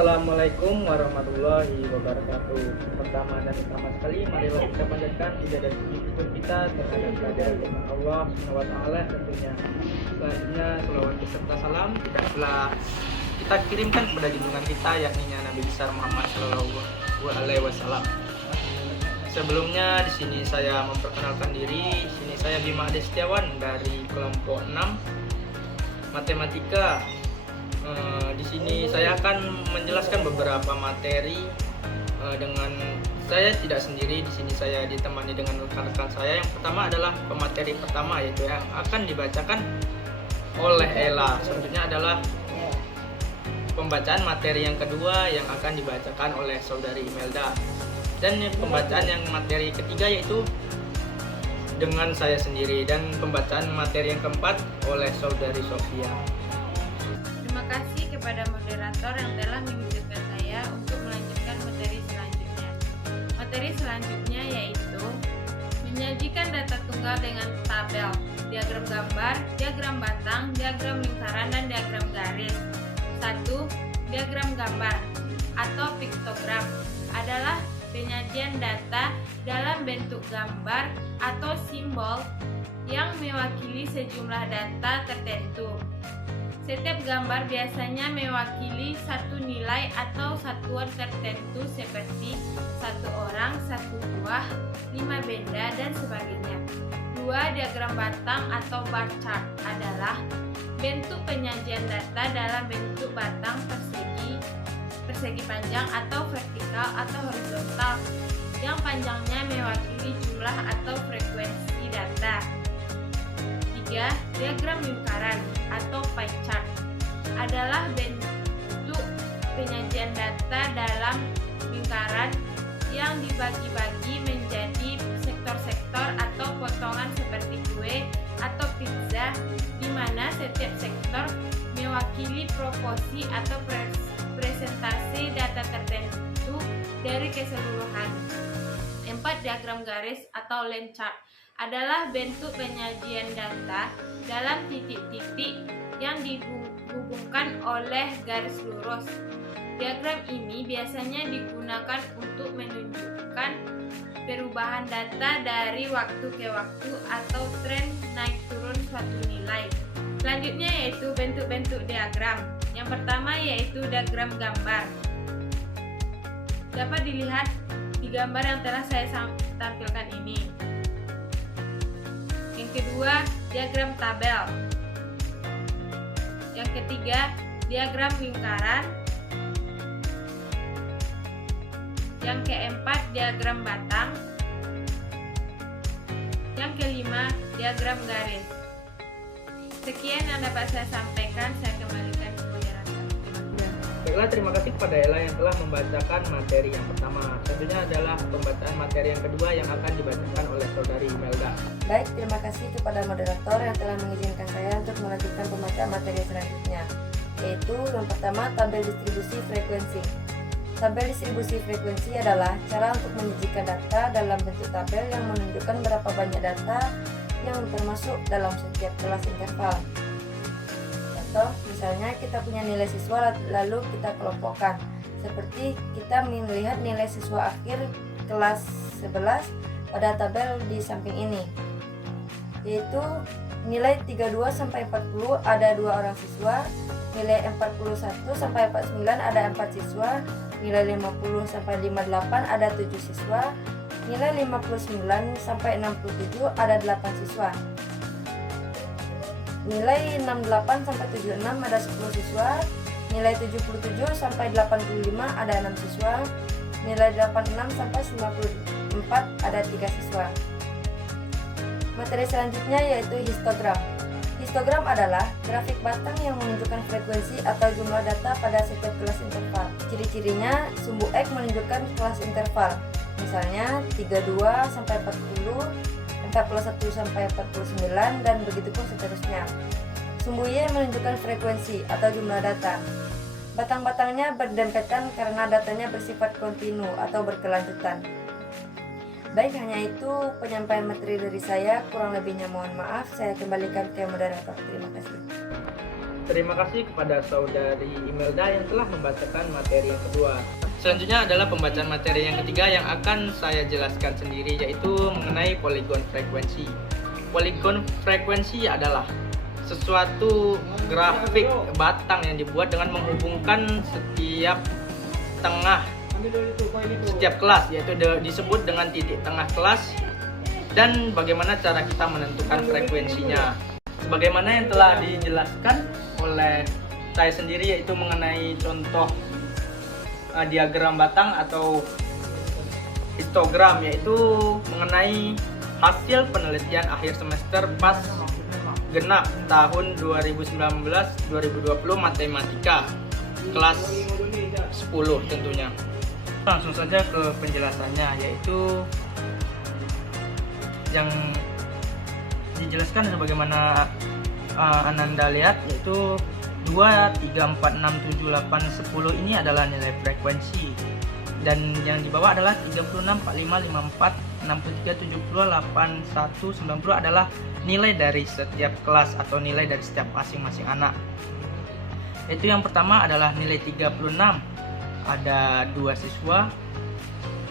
Assalamualaikum warahmatullahi wabarakatuh. Pertama dan utama sekali, marilah kita panjatkan puja dan puji syukur kita terhadap kehadiran Allah SWT tentunya. Selanjutnya, selawat beserta salam kita kirimkan kepada junjungan kita, yakni Nabi besar Muhammad SAW. Sebelumnya di sini saya memperkenalkan diri. Di sini saya Bima Ade Setiawan dari kelompok 6 Matematika. Di sini saya akan menjelaskan beberapa materi dengan saya tidak sendiri. Di sini saya ditemani dengan rekan-rekan saya. Yang pertama adalah pemateri pertama, yaitu yang akan dibacakan oleh Ella. Selanjutnya adalah pembacaan materi yang kedua yang akan dibacakan oleh saudari Imelda. Dan pembacaan yang materi ketiga yaitu dengan saya sendiri, dan pembacaan materi yang keempat oleh saudari Sofia. Terima kasih kepada moderator yang telah mengizinkan saya untuk melanjutkan materi selanjutnya. Materi selanjutnya yaitu menyajikan data tunggal dengan tabel, diagram gambar, diagram batang, diagram lingkaran, dan diagram garis. 1. Diagram gambar atau piktogram adalah penyajian data dalam bentuk gambar atau simbol yang mewakili sejumlah data tertentu. Setiap gambar biasanya mewakili satu nilai atau satuan tertentu seperti satu orang, satu buah, 5 benda, dan sebagainya. 2. Diagram batang atau bar chart adalah bentuk penyajian data dalam bentuk batang persegi panjang atau vertikal atau horizontal yang panjangnya mewakili jumlah atau frekuensi data. 3. Diagram lingkaran atau pie chart adalah bentuk penyajian data dalam lingkaran yang dibagi-bagi menjadi sektor-sektor atau potongan seperti kue atau pizza, di mana setiap sektor mewakili proporsi atau presentasi data tertentu dari keseluruhan. 4. Diagram garis atau line chart adalah bentuk penyajian data dalam titik-titik yang dihubungkan oleh garis lurus. Diagram ini biasanya digunakan untuk menunjukkan perubahan data dari waktu ke waktu atau tren naik turun suatu nilai. Selanjutnya yaitu bentuk-bentuk diagram. Yang pertama yaitu diagram gambar. Dapat dilihat di gambar yang telah saya tampilkan ini. Yang kedua, diagram tabel. Yang ketiga, diagram lingkaran. Yang keempat, diagram batang. Yang kelima, diagram garis. Sekian yang dapat saya sampaikan. Saya kembalikan ke moderator. Baiklah, terima kasih kepada Ella yang telah membacakan materi yang pertama. Tentunya adalah pembacaan materi yang kedua yang akan dibacakan oleh saudari Imelda. Baik, terima kasih kepada moderator yang telah mengizinkan saya untuk melanjutkan pembacaan materi selanjutnya, yaitu yang pertama, tabel distribusi frekuensi. Tabel distribusi frekuensi adalah cara untuk menyajikan data dalam bentuk tabel yang menunjukkan berapa banyak data yang termasuk dalam setiap kelas interval. Contoh, misalnya kita punya nilai siswa lalu kita kelompokkan. Seperti kita melihat nilai siswa akhir kelas 11 pada tabel di samping ini, yaitu nilai 32 sampai 40 ada 2 orang siswa, nilai 41 sampai 49 ada 4 siswa, nilai 50 sampai 58 ada 7 siswa, nilai 59 sampai 67 ada 8 siswa. Nilai 68 sampai 76 ada 10 siswa, nilai 77 sampai 85 ada 6 siswa, nilai 86 sampai 94 ada 3 siswa. Materi selanjutnya yaitu histogram. Histogram adalah grafik batang yang menunjukkan frekuensi atau jumlah data pada setiap kelas interval. Ciri-cirinya, sumbu X menunjukkan kelas interval, misalnya 32 sampai 40, 41 sampai 49, dan begitu pun seterusnya. Sumbu Y menunjukkan frekuensi atau jumlah data. Batang-batangnya berdempetan karena datanya bersifat kontinu atau berkelanjutan. Baik, hanya itu penyampaian materi dari saya. Kurang lebihnya mohon maaf. Saya kembalikan ke moderator. Terima kasih. Terima kasih kepada saudari Imelda yang telah membacakan materi yang kedua. Selanjutnya adalah pembacaan materi yang ketiga yang akan saya jelaskan sendiri, yaitu mengenai poligon frekuensi. Poligon frekuensi adalah sesuatu grafik batang yang dibuat dengan menghubungkan setiap kelas, yaitu disebut dengan titik tengah kelas, dan bagaimana cara kita menentukan frekuensinya. Sebagaimana yang telah dijelaskan oleh saya sendiri, yaitu mengenai contoh diagram batang atau histogram, yaitu mengenai hasil penelitian akhir semester pas genap tahun 2019-2020 matematika kelas 10 tentunya. Langsung saja ke penjelasannya, yaitu yang dijelaskan sebagaimana Ananda lihat, yaitu 2, 3, 4, 6, 7, 8, 10 ini adalah nilai frekuensi, dan yang di bawah adalah 36, 45, 54, 63, 70, 81, 90 adalah nilai dari setiap kelas atau nilai dari setiap masing-masing anak. Itu yang pertama adalah nilai 36, ada 2 siswa,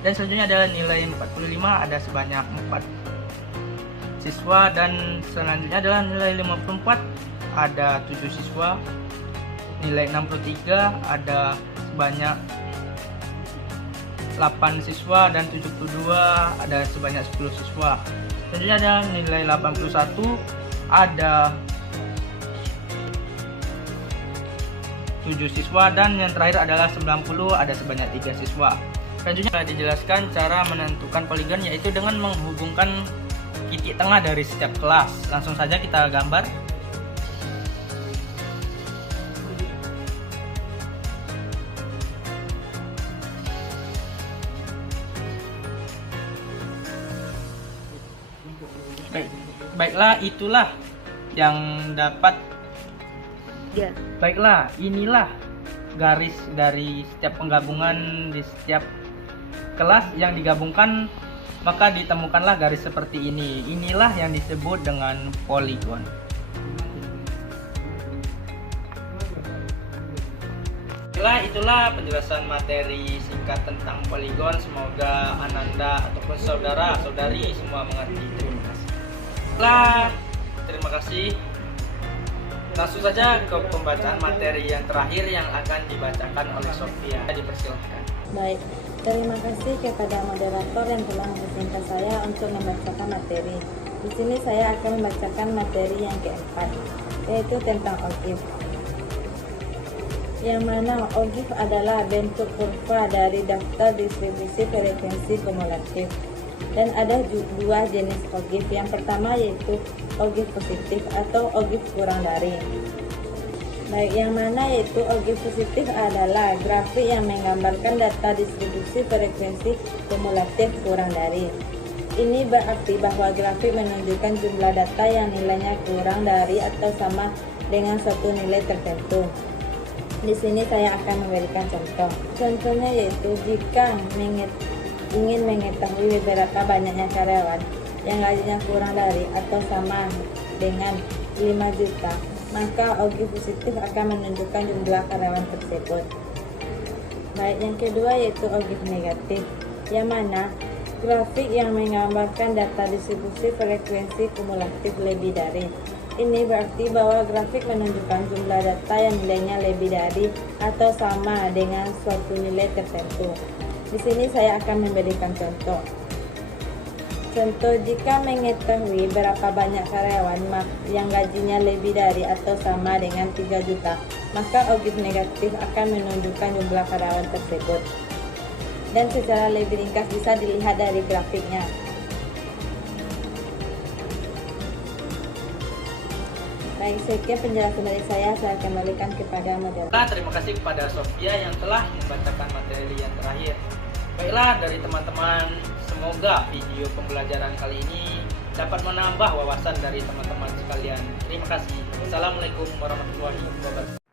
dan selanjutnya adalah nilai 45, ada sebanyak 4 siswa, dan selanjutnya adalah nilai 54, ada 7 siswa, nilai 63 ada sebanyak 8 siswa, dan 72 ada sebanyak 10 siswa. Selanjutnya ada nilai 81, ada 7 siswa, dan yang terakhir adalah 90, ada sebanyak 3 siswa. Selanjutnya dijelaskan cara menentukan poligon, yaitu dengan menghubungkan titik tengah dari setiap kelas. Langsung saja kita gambar. Baiklah, itulah yang dapat. Baiklah, inilah garis dari setiap penggabungan di setiap kelas yang digabungkan, maka ditemukanlah garis seperti ini. Inilah yang disebut dengan poligon. Itulah penjelasan materi singkat tentang poligon. Semoga Ananda ataupun saudara-saudari semua mengerti. Terima kasih. Langsung saja ke pembacaan materi yang terakhir yang akan dibacakan oleh Sofia. Dipersilahkan. Baik, terima kasih kepada moderator yang telah mengizinkan saya untuk membacakan materi. Di sini saya akan membacakan materi yang keempat, yaitu tentang OGIF. Yang mana OGIF adalah bentuk kurva dari daftar distribusi frekuensi kumulatif. Dan ada dua jenis OGIF. Yang pertama yaitu OGIF positif atau OGIF kurang dari. Baik, yang mana yaitu OGIF positif adalah grafik yang menggambarkan data distribusi frekuensi kumulatif kurang dari. Ini berarti bahwa grafik menunjukkan jumlah data yang nilainya kurang dari atau sama dengan suatu nilai tertentu. Di sini saya akan memberikan contoh. Contohnya yaitu jika ingin mengetahui beberapa banyaknya karyawan yang gajinya kurang dari atau sama dengan 5 juta, maka OGIF positif akan menunjukkan jumlah karyawan tersebut. Baik, yang kedua yaitu OGIF negatif, yang mana grafik yang menggambarkan data distribusi frekuensi kumulatif lebih dari. Ini berarti bahwa grafik menunjukkan jumlah data yang nilainya lebih dari atau sama dengan suatu nilai tertentu. Di sini saya akan memberikan contoh. Contoh, jika mengetahui berapa banyak karyawan yang gajinya lebih dari atau sama dengan 3 juta, maka OGIF negatif akan menunjukkan jumlah karyawan tersebut. Dan secara lebih ringkas bisa dilihat dari grafiknya. Baik, sekian penjelasan dari saya kembalikan kepada moderator. Terima kasih kepada Sofia yang telah membacakan materi yang terakhir. Baiklah, dari teman-teman, semoga video pembelajaran kali ini dapat menambah wawasan dari teman-teman sekalian. Terima kasih. Assalamualaikum warahmatullahi wabarakatuh.